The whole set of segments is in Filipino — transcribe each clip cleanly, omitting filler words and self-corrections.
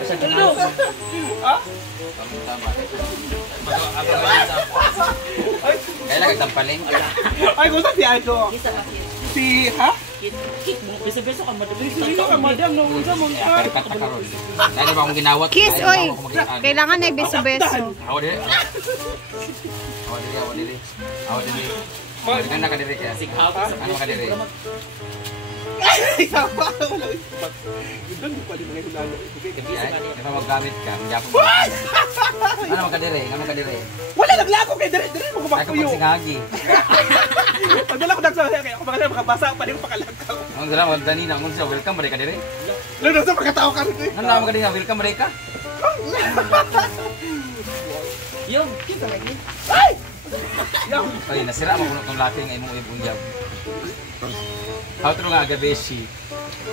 Asa ginawa? Ha? Kaya lang kagtampaling. Ay, gusto si Ado. Si, ha? Beso-beso ka, madam. Sino ka, madam? Naunsa mong ka? Pero kata ka ron. Dahil ba akong ginawat? Kiss, oy. Kailangan ay beso-beso. Awa dili. Awa dili. Ganda ka diri kaya. Ano ka diri? Ay, tama. Doon mo pwede mga hulalo. Ito maggamit ka. Ano ka diri? Ano ka diri? Wala, naglago kay dire mo Ako kumakuyo. pagsingagi. Pagdala ko nagsabi kaya ako makabasa pa din pakalakaw. Ang dala mo ganina ang unsa welcome ba ka diri? Lalo sa pagkatao ka rin. Ano naman ka diri? Welcome ba ka? Yung, kita lagi. Ay! Yaw! Ay, nasira mo kuno tong laki nga imong ibunyag. How to nga agabeshi?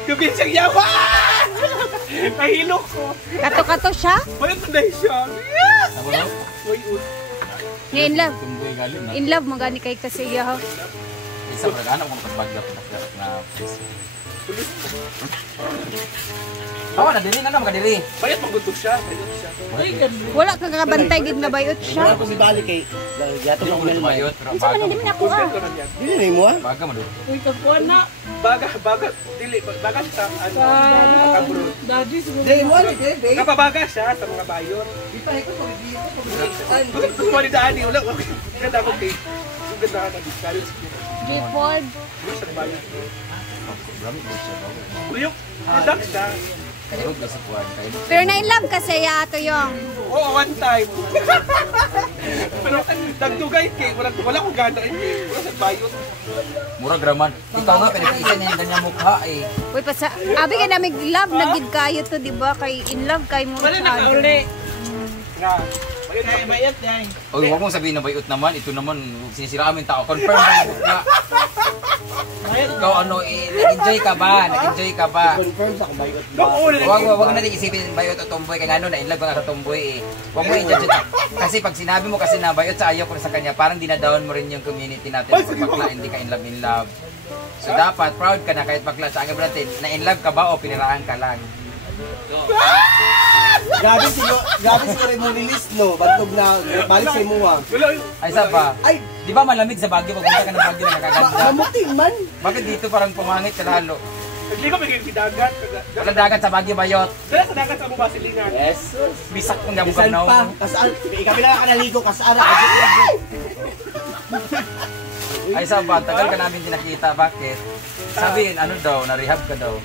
Gabi siyang yawan! Nahilo ko. Kato-kato siya? Balit na dahil siya. Yes! Sabo no? Uy, uy. Nga in love. Tumboy galing na. In love, magani kay kasi yaw. Isa pa ana ko magbaglap na face. Awa na diri nga na makadiri. Bayat magundog siya. Bayat siya. Wala kang kakabantay gid nga bayot siya. Ako si balik kay gato Ito ko ko mel. tumayot pero Unsa man baga. hindi man ako ah. Ko na yan. Dili na mo ah. Baga mo do. Uy, kapuan na. Baga, dili. Baga siya. Ano? Pagkaburot. Daddy, siguro. Dili mo ni bebe. Kapabaga siya sa mga bayon. Di pa ko dito ko. Bakit gusto mo ni Dani? Wala. Ganda ko kay. Ganda ka na. Discourage ko. Gifford. Wala sa bayon. Grabe ko siya bago. Yung product siya. Kayo ko sa kuwan kayo. Pero na in love kasi ya ato yung. Oo, one time. Pero nagdugay kay. Wala akong gana. Wala sa bayon. Murag raman. Ikaw nga pinag-iisa niya yung ganyang mukha eh. Uy, pasa, abi ka na love na gid kayo to, di ba? Kay in love kay mo. Wala na kauli. Nga. Bayot Bayat yan. Oy, wag mong sabihin na bayot naman. Ito naman sinisira amin tao. Confirm ba yung mukha? Ikaw ano nag-enjoy ka ba? Nag-enjoy ka ba? Confirm sa kumayot. Wag na isipin bayot o tomboy kaya ano na in love ka sa tomboy eh. Wag mo i-judge ito. Kasi pag sinabi mo kasi na bayot sa ayaw ko sa kanya, parang dinadaon mo rin yung community natin pag bakla hindi ka in love. So dapat proud ka na kahit bakla sa agad natin. Na in love ka ba o pinirahan ka lang? Grabe siguro mo release no. Bagtog na balik sa imo ah. Ay sa ba? Ay, Di ba malamig sa Baguio pag punta ka ng Baguio nakakaganda? mamuting man. Bakit dito parang pumangit ka lalo? Hindi ko may dagat. Walang dagat sa Baguio Bayot. Dala sa dagat sa Abu Basilingan. Yes. Bisak kong Bisan gabugab pa. na. Kasaan? Ikaw lang ka naligo kasaan. Ay sa ba? Tagal ka namin dinakita. Bakit? Sabihin, ano daw? Na-rehab ka daw.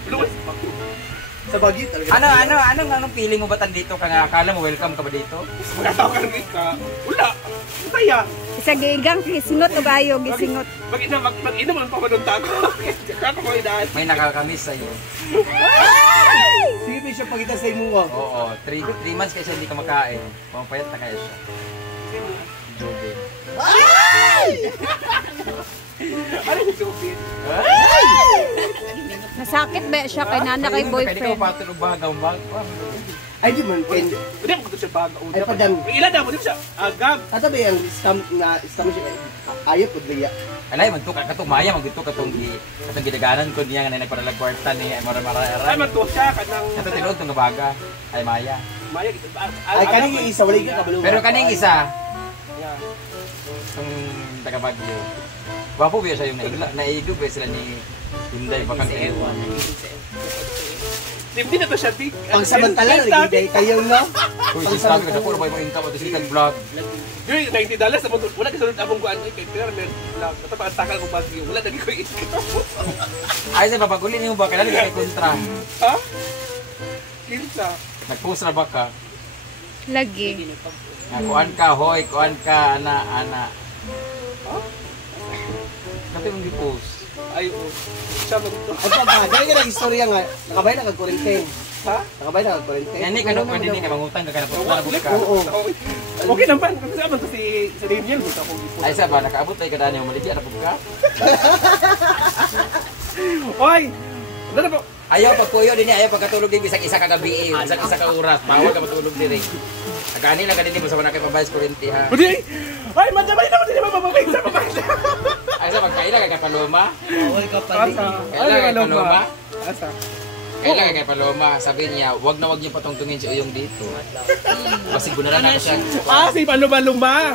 Sa bagit talaga. Anong feeling mo ba dito ka nga? Akala mo welcome ka ba dito? Magkatawa ka rin ka. Wala. Masaya. Isa gigang gisingot o gayo, gisingot. Mag-inom ang pamanunta ko. Kaka ko idaan. May nakakamiss sa'yo. Sige, may siya pagkita sa imo ah. Oo, 3 months kasi hindi ka makain. Pumapayat na kaya siya. Jobe. Ano yung Jobin? Nasakit ba siya kay nana kay Pwede ko boyfriend? patulog bagaw bag. Ay di man ken. Hindi ako siya baga. Ay padang. Ilan na mo din siya. Agab. Tatabi ang scam siya. Ayaw pud liya. Alay man to katong maya magdito katong gidaganan ko niya nga nagpadalag kwarta ni Ay mara. man to siya kanang. Kato tinuod tong gabaga. Ay maya. Maya. Ay kaning isa wala ka kabalo. Pero kaning isa, Yeah. yung taga Baguio. Wapo ba siya yung naigog ba sila ni Hinday baka ni Ewan. Hindi na to siya di. Ang samantala ligay kayo no. Uy, sabi ko puro ba mo income at silikag vlog. Yung $90 na mo wala kasunod abong kuan kay pero men lang tatapa ang takal ko Baguio. Wala dagi ko Ay sa papaguli niyo ba kailan kay kontra? Ha? Kinsa? Nag-post na ba ka? Lagi. Kuan ka hoy, kuan ka ana. Kati mong gi-post. Ay, siya man to. Ang pagka, dahil ka nag-istorya nga, nakabay na kag-quarantine. Ha? Nakabay na kag-quarantine. Yan ni kanong pwede ni ka mangutang ka punta na ka. Oo. Okay naman, kasi naman to si Daniel gusto ako gipo. Ay sa ba nakaabot tay kada niyo maligi na pud ka. Oy! Dala po. Ayaw pagpuyo din ayaw pagkatulog din bisag isa ka gabi, bisag isa ka oras, bawal ka matulog diri. Agani lang kadini mo sa manakay pabayas kurente ha. Budi! Ay, madamay naman din mababay sa babay. Ay sa magkaila kay kapaloma. Bawal ka pa din. Asa? Kailan kay paloma? Asa? Kailangan kay Paloma, sabi niya, wag niyo patungtungin si Uyong dito. Kasi gunaran na siya. Si Paloma-Luma.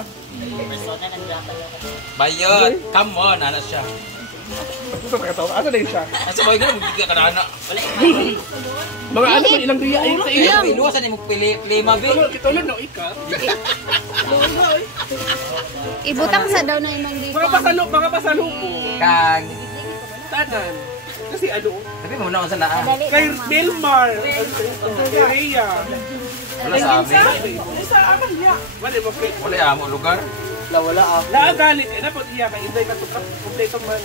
Bayot, come on, ano siya. Ano na yun siya? Kasi boy ganun, hindi ka kanana. Mga ano ba ilang riya ayun sa iyo? Ay, iluwasan ni mo pili mabe. Kitulog no, ika. Ibutang sa daw na imong dito. Mga pasalupo. Kang, Tanan. Kasi ano, sabi mo na sa naa. kay Belmar, kay Rhea. Wala sa amin. Sa amin niya. Wala mo kay. Wala amo lugar. Nawala ako. Naagalit, eh, napot iya kay Inday ka tukap, kompleto man.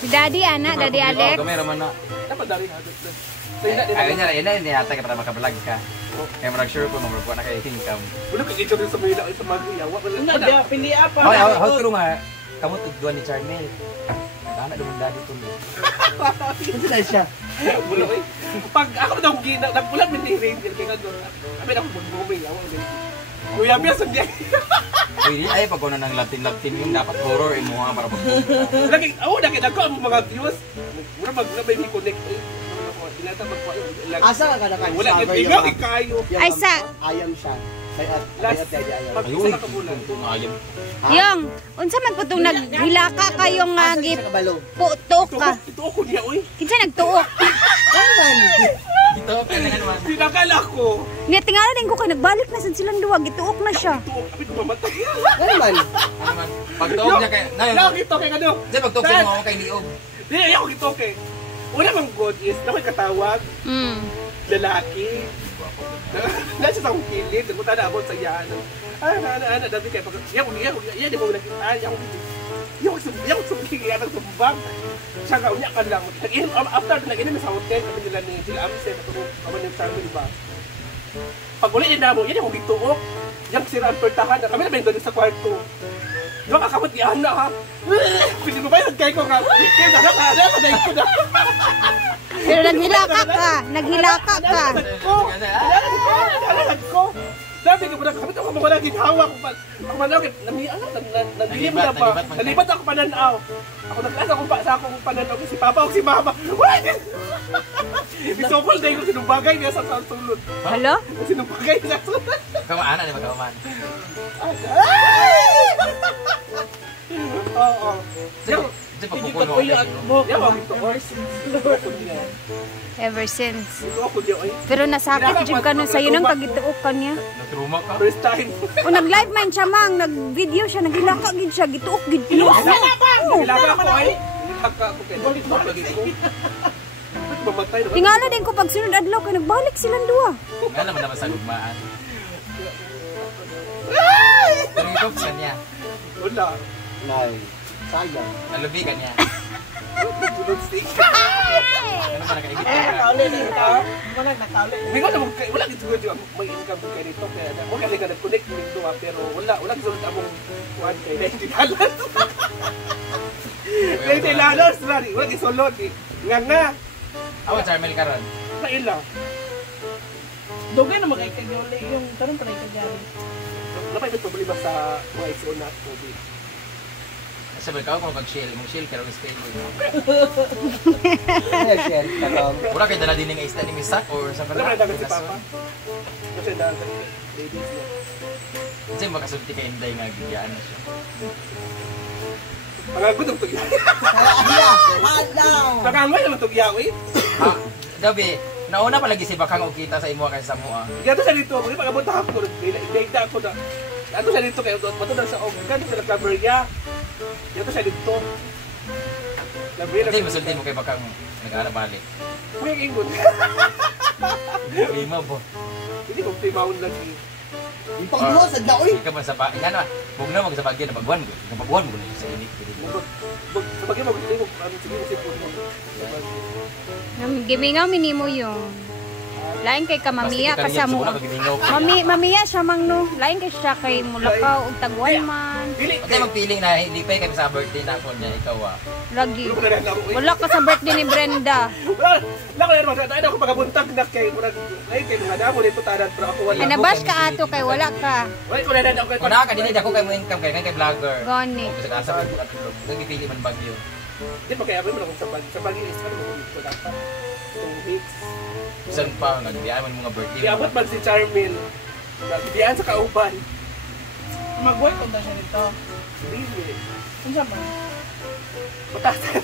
Si Daddy, ana, Daddy Alex. Gamay raman na. Dapat dari hadot na. So, hindi Ayun niya, ini hata ka para makablog ka. Kaya marag sure ko nung ko na kay income. Wala kay ito sa Manila ay sa Magriya. Nga, dia pili apa. Hoy, how true nga. Kamu tugduan ni Charmel. Nagana naman dadi tuloy. Kasi na siya. Wala eh. Pag ako daw nagpulat min ni Ranger kay kadto. Abi ako magbumay awa din. Kuya biya sa diya. Uy, ay pag na ng Latin yung dapat horror imo nga para pag. Lagi ako ang mga views. Mura maglabay ni connect eh. Tinata magpa. Asa ka na kayo? Wala kay ikaw ikayo. Ay, sa- Ayam siya. Bayat daddy ayam. Ayun, ayam. Yung, unsa man po itong naghilaka kayong Asa siya kabalo? tuok ka. Ito ako niya oy. Kinsa nagtuok? Kaman. Dito, kailangan naman. Tinakala ko. Nga tingala din ko kay nagbalik na sad silang duwa, gituok na siya. Ito abi mamatay. Kaman. Naman. Pag tuog niya kay, na Lagi yun. ito kay kado. Di pag tuog siya mo ako kay liog. Di ako gito kay. Una mang god is na ko'y katawag, lalaki. Nasa sa akong kilid, nagpunta na abot sa iyaan. Ana, dati kayo, iya, di mo nakita, yung sumking iya ng tumbang. Siya ka, unya ka lang. After, nag-inom sa hotel, kami nila ni Jill Amsen, at kami ni Charmel ba. Pag uli na mo, yan yung gituok. Yung siraan pertahan, kami na ba yung doon sa kwarto. Di ba kakamot ni Ana ha? Pwede mo ba yung nagkay ko nga? Kaya sana, padayin ko na. Pero naghilaka ka, naghilaka ka. Nalalag ko. Dati ka muna kapit ako mga ginhawa ko pa. Ako manawag, nabilim na ba? Nalibat ako pananaw. Ako nagkasa ko pa sa akong pananaw si Papa o si Mama. Wala! Isokol na yung sinumbagay niya sa sulod. Hello? Sinumbagay niya sa sulod. Kamaan di ba kamaan? Oo. Di pag Hindi bukol pa mo. ko yung mo. Yan ang ito. Ever since. Ito ako niya. Pero nasakit jud ka nun sa'yo nang pagituok ka niya. Nagtruma ka. First time. O nag-live man siya mang, nag-video siya, naghilaka gid siya, gituok gid. Ilaga ako ay. Ilaka ako kaya. Balik mo lagi ko. Mamatay na. Tingala din ko pag sunod adlaw kay nagbalik silang duha. Nga naman sa lugmaan. Pero ito sa niya. Wala. Nay. Sayang. Nalubi ka niya. Bulog stick. Ano ba nakaibit ka? Nakauli na ito. Wala nakauli. Hindi ko na wala dito ko yung may income kay dito kaya na wala ka nag-connect dito pero wala gisulod among kuan kay $90. $90 sorry, wala gisulod eh. Nga. Ako, Charmel karon. Naila. Dugay na magkakagyoli yung karon pa nagkagyali. Napay may problema sa mga iso na COVID. Sabi ka ako mag-shield. Mag-shield ka rin stay mo. Kaya share ka lang. Wala kayo dala din ng isda ni Misak or sa Wala ba dagat si Papa? Kasi dagat ladies niya. Kasi makasulti ka Inday nga gigyan na siya. Pagagod ang tugyaw. Alaw! Pagangay naman tugyaw eh. Ha, gabi. Nauna pa lagi si Bakang o kita sa imo kaysa mo ah. Gato sa dito, kung pagabunta ako, data ako na. Ato sa dito kayo, mato na sa Ogan, sa Cabrera. Gato sa dito. Hindi, masulti mo kay Bakang nag-aara balik. May ingon. Lima po. Hindi ko timawon lagi. Yung pagbuho sa daoy! Hindi ka man sa ba... Nga na, huwag na mag sa bagyo na bagwan mo. Napagwan mo sa init. Sabagay mo, sige mo sipon mo. Gimingaw minimo yung. Lain kay ka mamiya ka sa mo. Mamiya siya mang no. Lain kay siya kay Mulakaw ug Tagwan man. Dili Kasi magpiling na hindi pa kami sa birthday na ako niya, ikaw ah. Lagi. Wala Wala ka sa birthday ni Brenda. ko yan, dahil ako pagabuntag na kay murag ay kay mga damo dito tanan pero ako wala. Ay nabash ka ato kay wala ka. Wala ko na ako. Wala ka, dinid ako kay mo income kay vlogger. Gani. Kasi asa ko at nagpipili man bagyo. Di ba kaya mo lang sa bag. Sa bag is ano mo ko dapat. 2 weeks. Saan pa, nagdiyan man mga birthday. Iabot man si Charmin. Nagdiyan sa kauban. Mag-work kung siya nito. Dili. Kung saan man? Batasan.